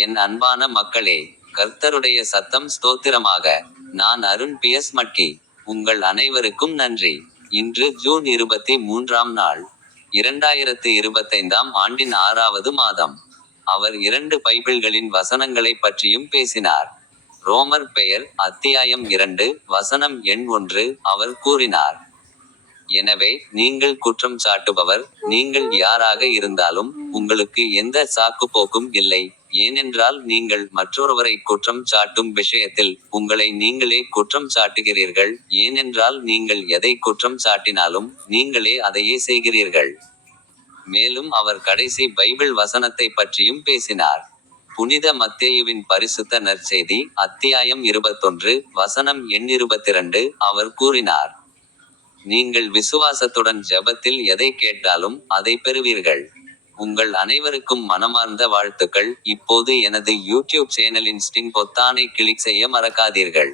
என் அன்பான மக்களே கர்த்தருடைய சத்தம் ஸ்தோத்திரமாக. நான் அருண் பியஸ் மட்டி உங்கள் அனைவருக்கும் நன்றி. இன்று ஜூன் இருபத்தி மூன்றாம் நாள் இரண்டாயிரத்து இருபத்தைந்தாம் ஆண்டின் ஆறாவது மாதம். அவர் இரண்டு பைபிள்களின் வசனங்களைப் பற்றியும் பேசினார். ரோமர் பெயர் அத்தியாயம் இரண்டு வசனம் எண் ஒன்று அவர் கூறினார். எனவே நீங்கள் குற்றம் சாட்டுபவர் நீங்கள் யாராக இருந்தாலும் உங்களுக்கு எந்த சாக்குப்போக்கும் இல்லை. ஏனென்றால் நீங்கள் மற்றொருவரை குற்றம் சாட்டும் விஷயத்தில் உங்களை நீங்களே குற்றம் சாட்டுகிறீர்கள். ஏனென்றால் நீங்கள் எதை குற்றம் சாட்டினாலும் நீங்களே அதையே செய்கிறீர்கள். மேலும் அவர் கடைசி பைபிள் வசனத்தை பற்றியும் பேசினார். புனித மத்தேயுவின் பரிசுத்த நற்செய்தி அத்தியாயம் இருபத்தொன்று வசனம் எண் இருபத்திரண்டு அவர் கூறினார். நீங்கள் விசுவாசத்துடன் ஜெபத்தில் எதை கேட்டாலும் அதை பெறுவீர்கள். உங்கள் அனைவருக்கும் மனமார்ந்த வாழ்த்துக்கள். இப்போது எனது யூடியூப் சேனலின் ஸ்டிங் பொத்தானை கிளிக் செய்ய மறக்காதீர்கள்.